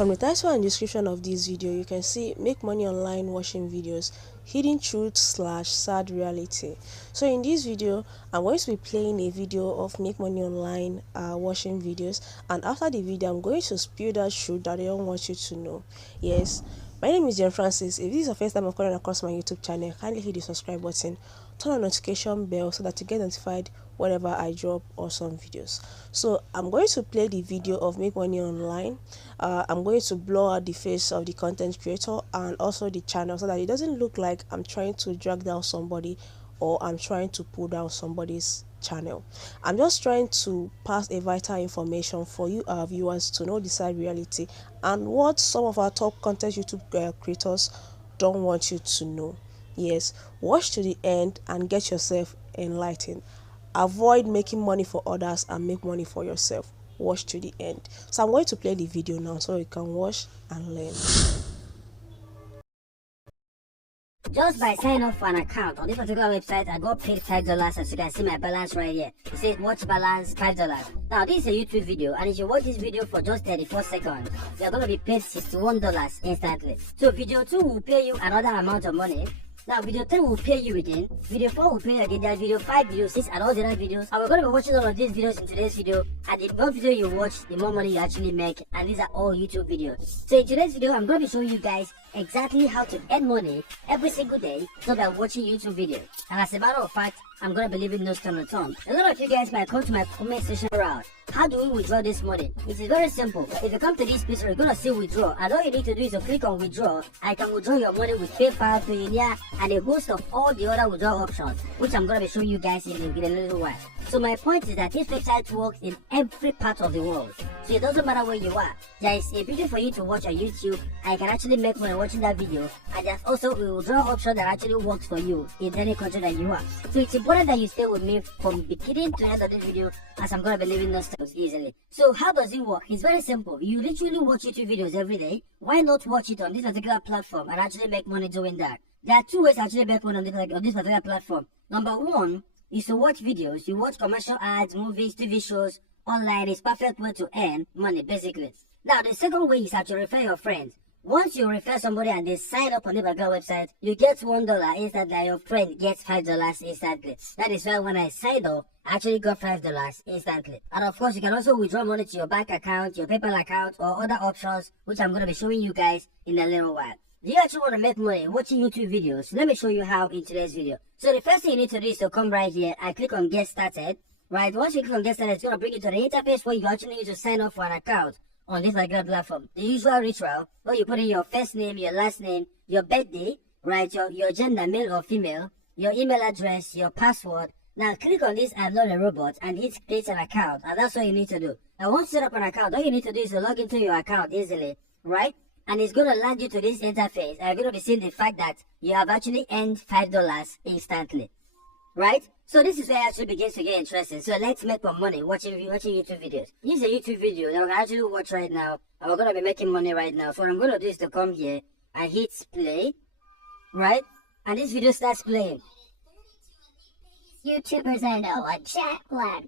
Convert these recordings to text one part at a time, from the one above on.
From the title and description of this video, you can see make money online watching videos, hidden truth / sad reality. So in this video, I'm going to be playing a video of make money online watching videos, and after the video, I'm going to spill that truth that I don't want you to know. Yes, my name is Jen Francis. If this is your first time of coming across my YouTube channel, kindly hit the subscribe button, turn on notification bell so that you get notified whenever I drop awesome videos. So I'm going to play the video of make money online. I'm going to blur out the face of the content creator and also the channel so that it doesn't look like I'm trying to drag down somebody or I'm trying to pull down somebody's channel. I'm just trying to pass a vital information for you, our viewers, to know the sad reality and what some of our top content YouTube creators don't want you to know. Yes, watch to the end and get yourself enlightened. Avoid making money for others and make money for yourself. Watch to the end. So I'm going to play the video now so you can watch and learn. Just by signing up for an account on this particular website, I got paid $5. As you can see my balance right here. It says watch balance $5. Now this is a YouTube video, and if you watch this video for just 34 seconds, you're going to be paid $61 instantly. So video 2 will pay you another amount of money. Now video 3 will pay you again, video 4 will pay you again, there's video 5, video 6 and all the other videos. And we're going to be watching all of these videos in today's video, and the more video you watch, the more money you actually make, and these are all YouTube videos. So in today's video, I'm going to be showing you guys exactly how to earn money every single day so by watching YouTube videos. And as a matter of fact, I'm going to be leaving no stone unturned. A lot of you guys might come to my comment section around, how do we withdraw this money? It is very simple. If you come to this page, you're going to see withdraw, and all you need to do is to click on withdraw. I can withdraw your money with PayPal, Payoneer, and a host of all the other withdrawal options, which I'm going to be showing you guys in a little while. So my point is that this website works in every part of the world. So it doesn't matter where you are. There is a video for you to watch on YouTube, and you can actually make money watching that video. And there's also a withdrawal option that actually works for you in any country that you are. So it's important that you stay with me from beginning to end of this video, as I'm going to be leaving no stones easily. So how does it work? It's very simple. You literally watch YouTube videos every day. Why not watch it on this particular platform and actually make money doing that? There are two ways to actually make money on this particular platform. Number one is to watch videos. You watch commercial ads, movies, TV shows online. It's perfect way to earn money basically. Now the second way is to refer your friends. Once you refer somebody and they sign up on the particular website, you get $1 instantly and your friend gets $5 instantly. That is why when I signed up, I actually got $5 instantly. And of course, you can also withdraw money to your bank account, your PayPal account, or other options, which I'm going to be showing you guys in a little while. Do you actually want to make money watching YouTube videos? Let me show you how in today's video. So the first thing you need to do is to come right here and click on get started. Right, once you click on get started, it's going to bring you to the interface where you actually need to sign up for an account on this particular platform. The usual ritual where you put in your first name, your last name, your birthday, right, your gender, male or female, your email address, your password. Now click on this I'm not a robot and hit create an account, and that's what you need to do. Now once you set up an account, all you need to do is to log into your account easily, right? And it's going to land you to this interface, and you're going to be seeing the fact that you have actually earned $5 instantly, right? So this is where it actually begins to get interesting. So let's make more money watching YouTube videos. This is a YouTube video that we can actually watch right now, and we're going to be making money right now. So what I'm going to do is to come here and hit play, right? And this video starts playing. YouTubers I know, a chat lab.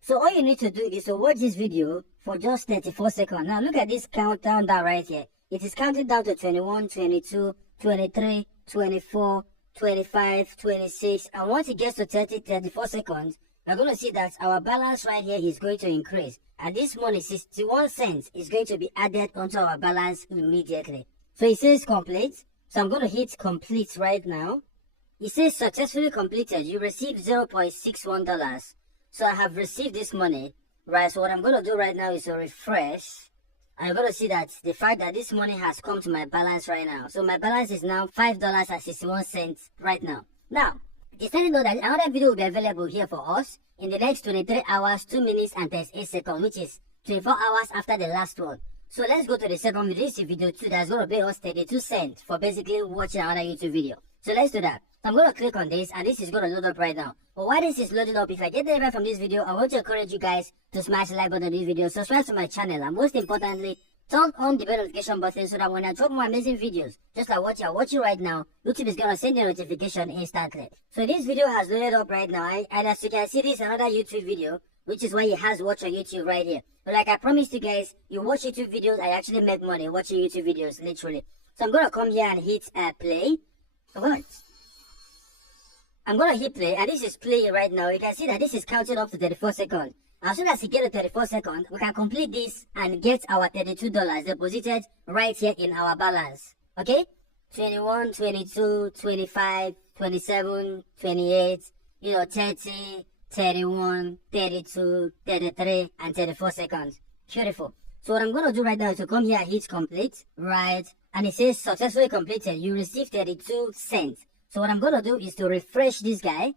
So all you need to do is to watch this video for just 34 seconds. Now look at this countdown down right here. It is counting down to 21, 22, 23, 24, 25, 26, and once it gets to 34 seconds, we're going to see that our balance right here is going to increase. And this money, 61 cents, is going to be added onto our balance immediately. So it says complete. So I'm going to hit complete right now. It says successfully completed. You received $0.61. So I have received this money, right? So what I'm going to do right now is to refresh. I'm going to see that the fact that this money has come to my balance right now. So my balance is now $5.61 right now. Now, it's telling you that another video will be available here for us in the next 23 hours, 2 minutes and 38 seconds, which is 24 hours after the last one. So let's go to the second video. This is video 2 that's going to pay us 32 cents for basically watching another YouTube video. So let's do that. So I'm going to click on this, and this is going to load up right now. But while this is loading up, if I get the benefit from this video, I want to encourage you guys to smash the like button on this video, subscribe to my channel, and most importantly, turn on the bell notification button so that when I drop more amazing videos, just like what you're watching right now, YouTube is going to send you a notification instantly. So this video has loaded up right now, and as you can see, this is another YouTube video which is why it has watch on YouTube right here. But like I promised you guys, you watch YouTube videos, I actually make money watching YouTube videos, literally. So I'm gonna come here and hit play. What? I'm gonna hit play, and this is play right now. You can see that this is counting up to 34 seconds. As soon as you get to 34 seconds, we can complete this and get our $32 deposited right here in our balance. Okay? 21, 22, 25, 27, 28, 30, 31, 32, 33, and 34 seconds. Beautiful. So what I'm going to do right now is to come here and hit complete, right? And it says successfully completed. You receive 32 cents. So what I'm going to do is to refresh this guy.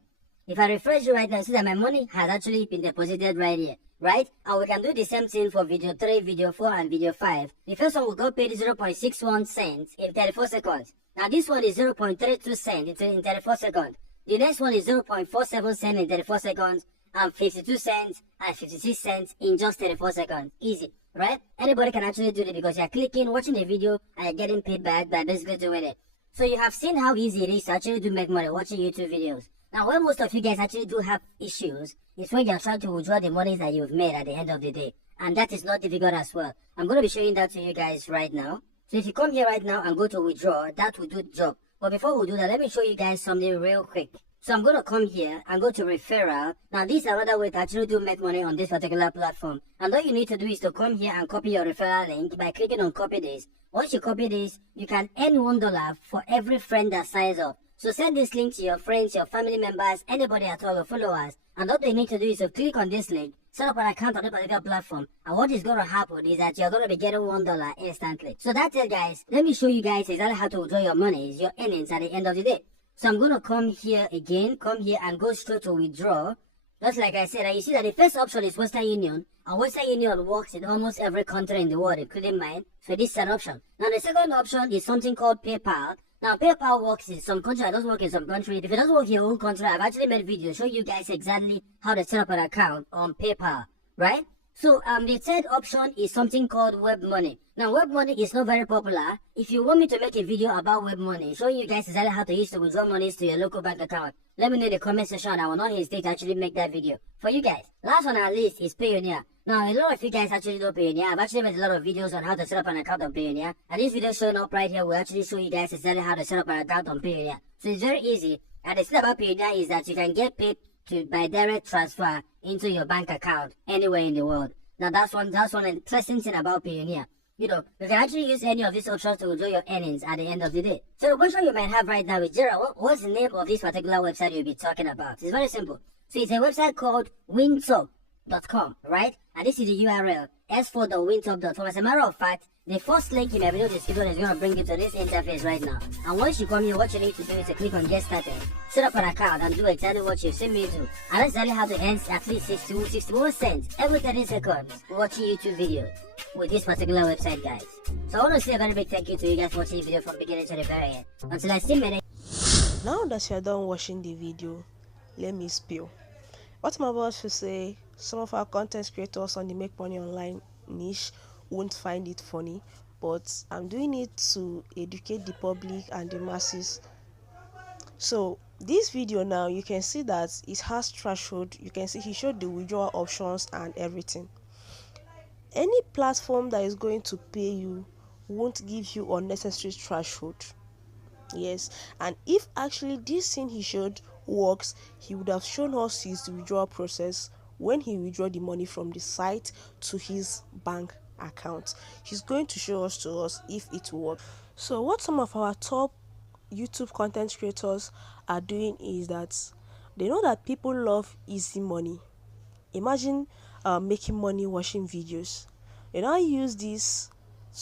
If I refresh it right now, see that my money has actually been deposited right here, right? And we can do the same thing for video 3, video 4, and video 5. The first one we got paid 0.61 cents in 34 seconds. Now this one is 0.32 cents in 34 seconds. The next one is 0.47 cents in 34 seconds, and 52 cents and 56 cents in just 34 seconds. Easy, right? Anybody can actually do it because you're clicking, watching the video, and you're getting paid back by basically doing it. So you have seen how easy it is to actually do make money watching YouTube videos. Now, where most of you guys actually do have issues is when you're trying to withdraw the money that you've made at the end of the day. And that is not difficult as well. I'm going to be showing that to you guys right now. So if you come here right now and go to withdraw, that will do the job. But before we do that, let me show you guys something real quick. So I'm going to come here and go to referral. Now, this is another way to actually do make money on this particular platform. And all you need to do is to come here and copy your referral link by clicking on copy this. Once you copy this, you can earn $1 for every friend that signs up. So send this link to your friends, your family members, anybody at all, your followers. And all they need to do is to click on this link, set up an account on the particular platform. And what is going to happen is that you're going to be getting $1 instantly. So that's it, guys. Let me show you guys exactly how to withdraw your money, your earnings at the end of the day. So I'm going to come here again, and go straight to withdraw. Just like I said, and you see that the first option is Western Union. And Western Union works in almost every country in the world, including mine. So this is an option. Now the second option is something called PayPal. Now, PayPal works in some countries, it doesn't work in some countries. If it doesn't work in your own country, I've actually made videos showing you guys exactly how to set up an account on PayPal, right? So, the third option is something called web money. Now, web money is not very popular. If you want me to make a video about web money, showing you guys exactly how to use to withdraw monies to your local bank account, let me know in the comment section. I will not hesitate to actually make that video for you guys. Last on our list is Payoneer. Now, a lot of you guys actually know Payoneer. I've actually made a lot of videos on how to set up an account on Payoneer. And this video showing up right here will actually show you guys exactly how to set up an account on Payoneer. So it's very easy. And the thing about Payoneer is that you can get paid by direct transfer into your bank account anywhere in the world. Now, that's one interesting thing about Payoneer. You can actually use any of these options to withdraw your earnings at the end of the day. So the question you might have right now is, Gerald, what's the name of this particular website you'll be talking about? It's very simple. So it's a website called untold.com, right? And this is the URL, s4.wintop.com. As a matter of fact, the first link in my video description is going to bring you to this interface right now. And once you come here, what you need to do is to click on Get Started, set up an account, and do exactly what you've seen me do. And that's exactly how to earn at least 61 cents every 30 seconds watching YouTube videos with this particular website, guys. So I want to say a very big thank you to you guys for watching the video from beginning to the very end. Until I see you next. Now that you're done watching the video, let me spill. What I'm about to say, some of our content creators on the Make Money Online niche won't find it funny, but I'm doing it to educate the public and the masses. So this video now, you can see that it has threshold. You can see he showed the withdrawal options and everything. Any platform that is going to pay you won't give you unnecessary threshold. Yes, and if actually this thing he showed works, he would have shown us his withdrawal process when he withdraw the money from the site to his bank account. He's going to show us if it works. So what some of our top YouTube content creators are doing is that they know that people love easy money. Imagine making money watching videos. They now use this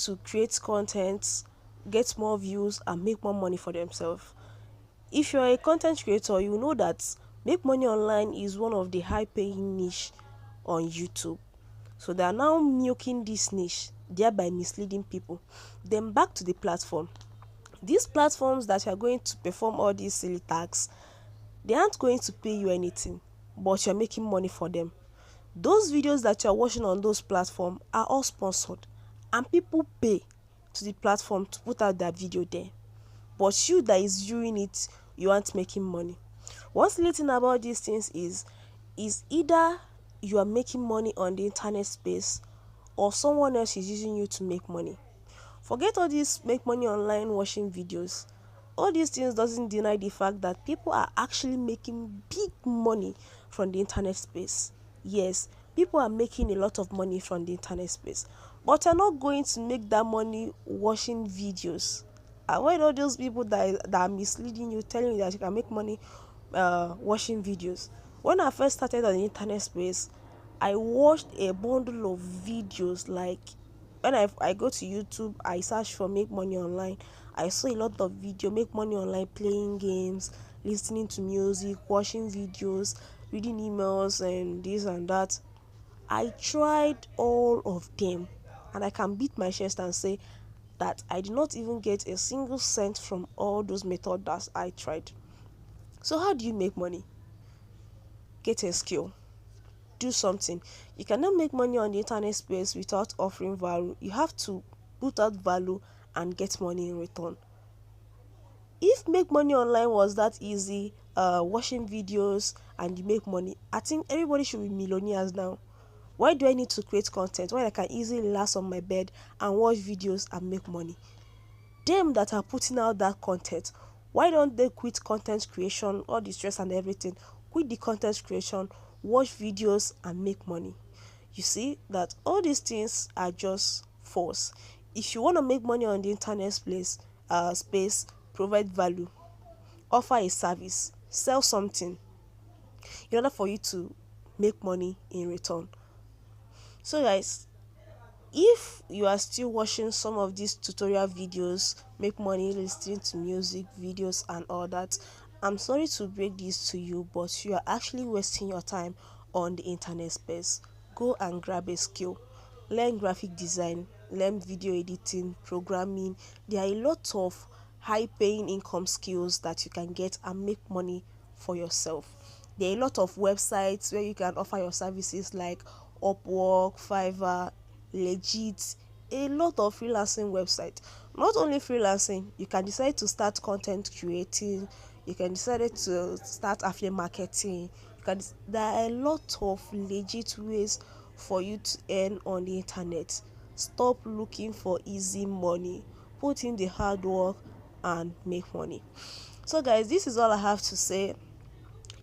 to create content, get more views, and make more money for themselves. If you're a content creator, you know that make money online is one of the high-paying niche on YouTube. So they are now milking this niche, thereby misleading people. Then back to the platform. These platforms that are going to perform all these silly tags, they aren't going to pay you anything, but you're making money for them. Those videos that you're watching on those platforms are all sponsored, and people pay to the platform to put out their video there. But you that is viewing it, you aren't making money. One silly thing about these things is either you are making money on the internet space, or someone else is using you to make money. Forget all these make money online watching videos. All these things doesn't deny the fact that people are actually making big money from the internet space. Yes, people are making a lot of money from the internet space, but are not going to make that money watching videos. Avoid all those people that are misleading you, telling you that you can make money watching videos. When I first started on the internet space, I watched a bundle of videos. Like when I go to YouTube, I search for make money online. I saw a lot of video make money online, playing games, listening to music, watching videos, reading emails, and this and that. I tried all of them, and I can beat my chest and say that I did not even get a single cent from all those methods that I tried. So how do you make money? Get a skill. Do something. You cannot make money on the internet space without offering value. You have to put out value and get money in return. If make money online was that easy, watching videos and you make money, I think everybody should be millionaires now. Why do I need to create content when I can easily relax on my bed and watch videos and make money? Them that are putting out that content, why don't they quit content creation, all the stress and everything, quit the content creation, watch videos and make money? You see that all these things are just false. If you want to make money on the internet space, provide value, offer a service, sell something in order for you to make money in return. So guys, if you are still watching some of these tutorial videos, make money listening to music videos and all that, I'm sorry to break this to you, but you are actually wasting your time on the internet space. Go and grab a skill, learn graphic design, learn video editing, programming. There are a lot of high paying income skills that you can get and make money for yourself. There are a lot of websites where you can offer your services like Upwork, Fiverr, Legit, a lot of freelancing websites. Not only freelancing, you can decide to start content creating, you can decide to start affiliate marketing. There are a lot of legit ways for you to earn on the internet. Stop looking for easy money. Put in the hard work and make money. So guys, this is all I have to say.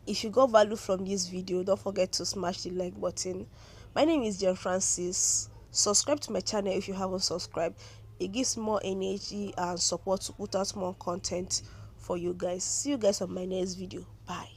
If you got value from this video, don't forget to smash the like button. My name is Jen Francis. Subscribe to my channel if you haven't subscribed. It gives more energy and support to put out more content for you guys. See you guys on my next video. Bye.